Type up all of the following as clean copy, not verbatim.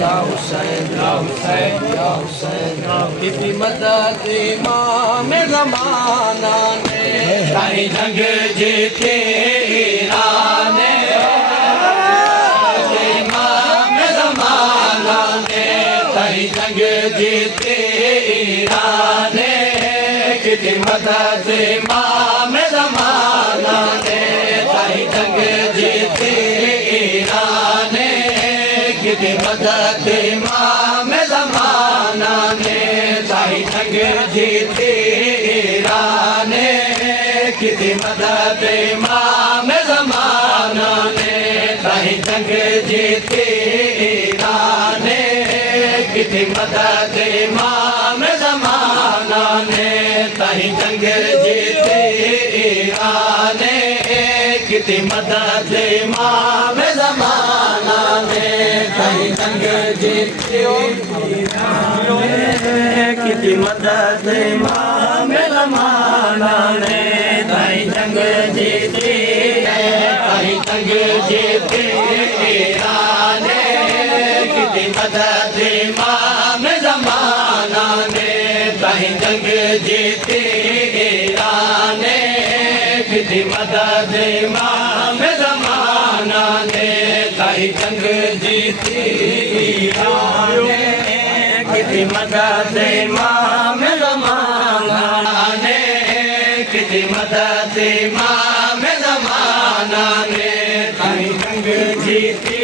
या हुसैन या हुसैन या हुसैन कितनी मदद इमाम ज़माना ने ताई जंग जीती ईरान ने इमाम ज़माना ने ताई जंग जीती ईरान ने कितनी मदद इमाम ज़माना ने ताई जंग जीती ईरान ने कितनी मदद इमाम ज़माना ने ताई जंग जीती ईरान ने कितनी मदद इमाम ज़माना ने ताई जंग जीती ईरान ने कितनी मदद इमाम ज़माना ने ताई जंग जीती ईरान ने कितनी मदद इमाम ज़माना ने ताई जंग जीती ईरान ने कितनी मदद इमाम ज़माना ने ताई जंग जीती ताई जंग जीती ईरान ने कितनी मदद इमाम ज़माना ने ताई जंग जीती ईरान ने कितनी मदद इमाम ज़माना ने ताई जंग जीती ईरान ने कितनी मदद इमाम ज़माना ने कितनी मदद इमाम ज़माना ने ताई जंग जीती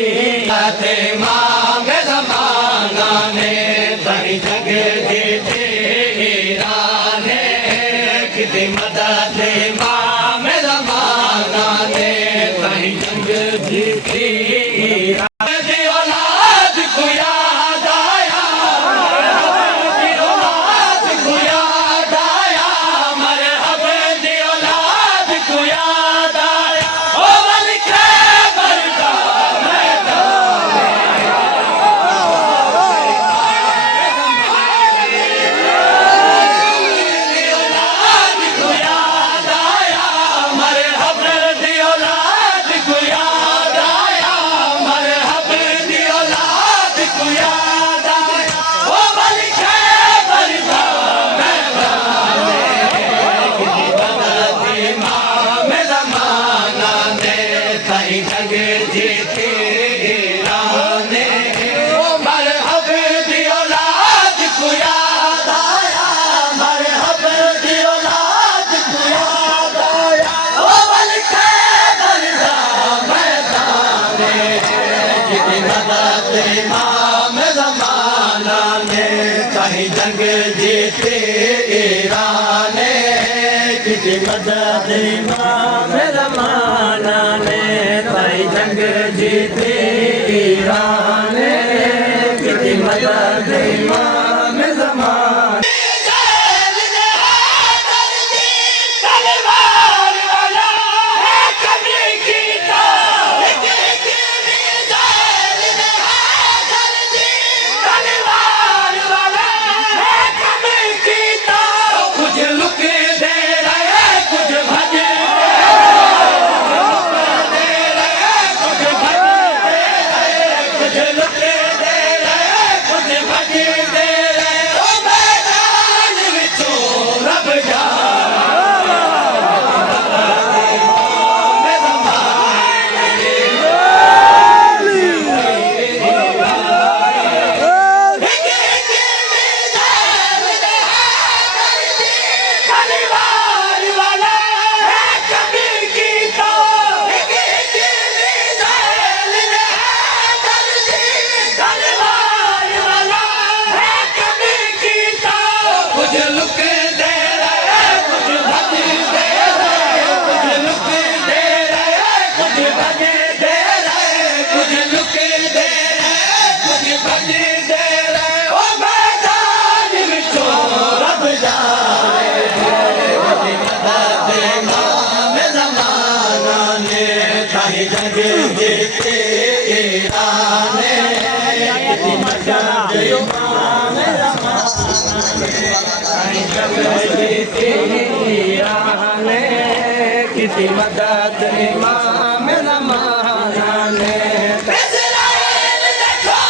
इमाम ज़माना ने ताई जंग जीती ईरान ने कितनी मदद इमाम ज़माना ने ताई जंग जीती ईरान की औलाद को याद आया की औलाद को याद आया मरहब दी औलाद को याद आया ओ मलिक बरका औलाद को याद आया मरहब दी औलाद को याद आया मरहब दी औलाद को याद आया ओ मलिक बरका कितनी मदद इमाम ज़माना ने ताई जंग जीती ईरान ने ओ मरहब दी औलाद को याद आया मरहब दी औलाद को याद आया ओ मलिक बरका मैदान कितनी मदद इमाम ज़माना ने ताई जंग जीती ईरान ने कितनी मदद इमाम ज़माना ने ताई जंग जीती ईरान ने कितनी मदद इमाम ज़माना तलवार वाला है कभी कीता तलवार वाला है कभी कीता कुछ लुक दे रहे कुछ भज दे रहे कुछ भज दे रहे कुछ लुक दे रहे कुछ भज दे रहे ओ मैदान विचों रब तलवार वाला है कभी कीता तलवार वाला है कभी कीता कुछ लुक दे रहे कुछ भज दे रहे कुछ लुक दे रहे कुछ भज दे रहे कुछ लुक दे रहे कुछ भज दे रहे ओ मैदान विचों रब जाने कितनी मदद इमाम ज़माना ने ताई जंग जीती ईरान ने कितनी मदद इमाम ज़माना ने ताई जंग जीती ईरान ने कितनी मदद इमाम ज़माना ने इज़राइल देखो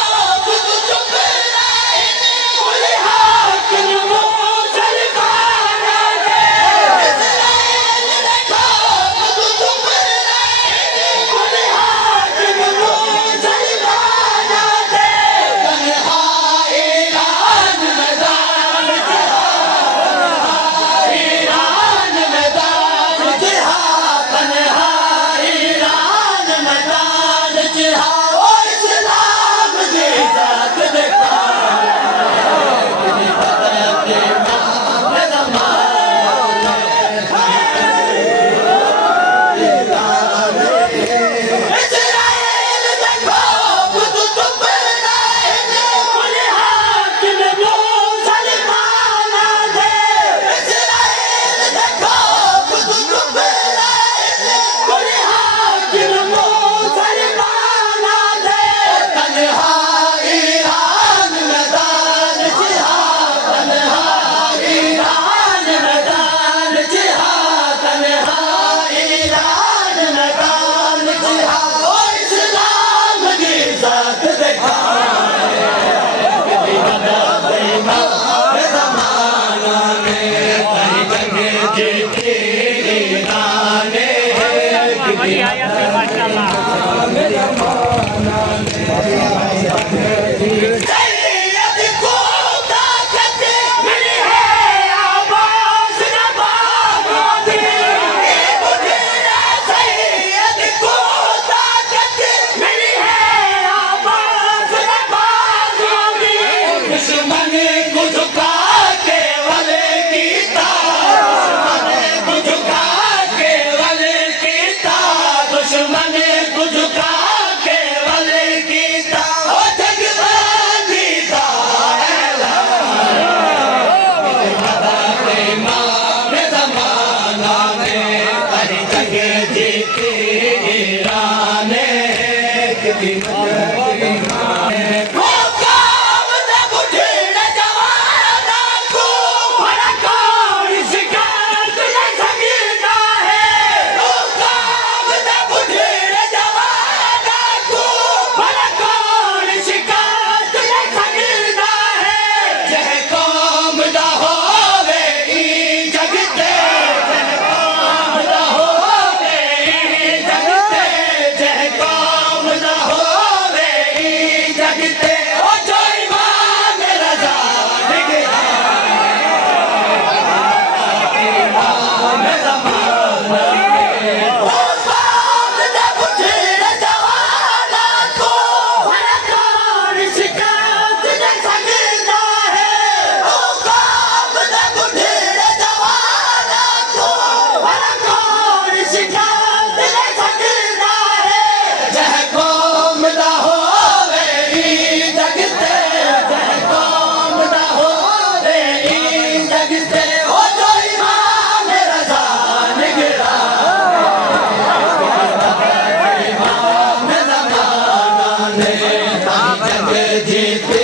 जीते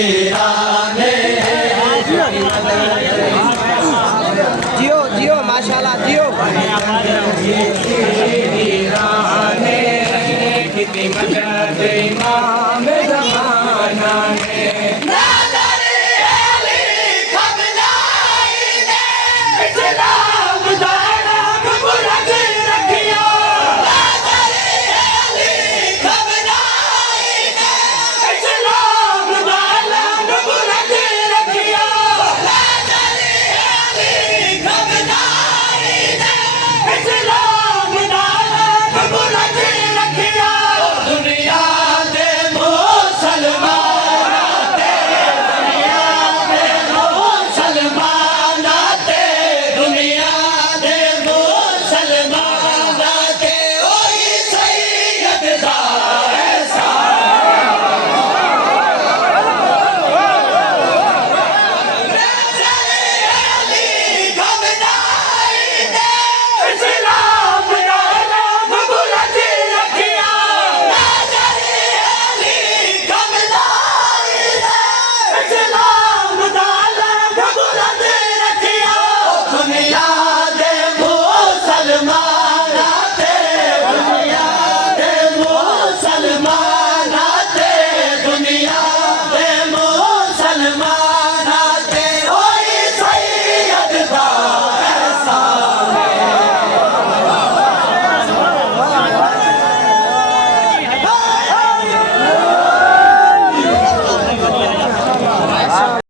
ईराने जियो जियो माशाल्लाह जियो कितनी मदद इमाम ज़माना ने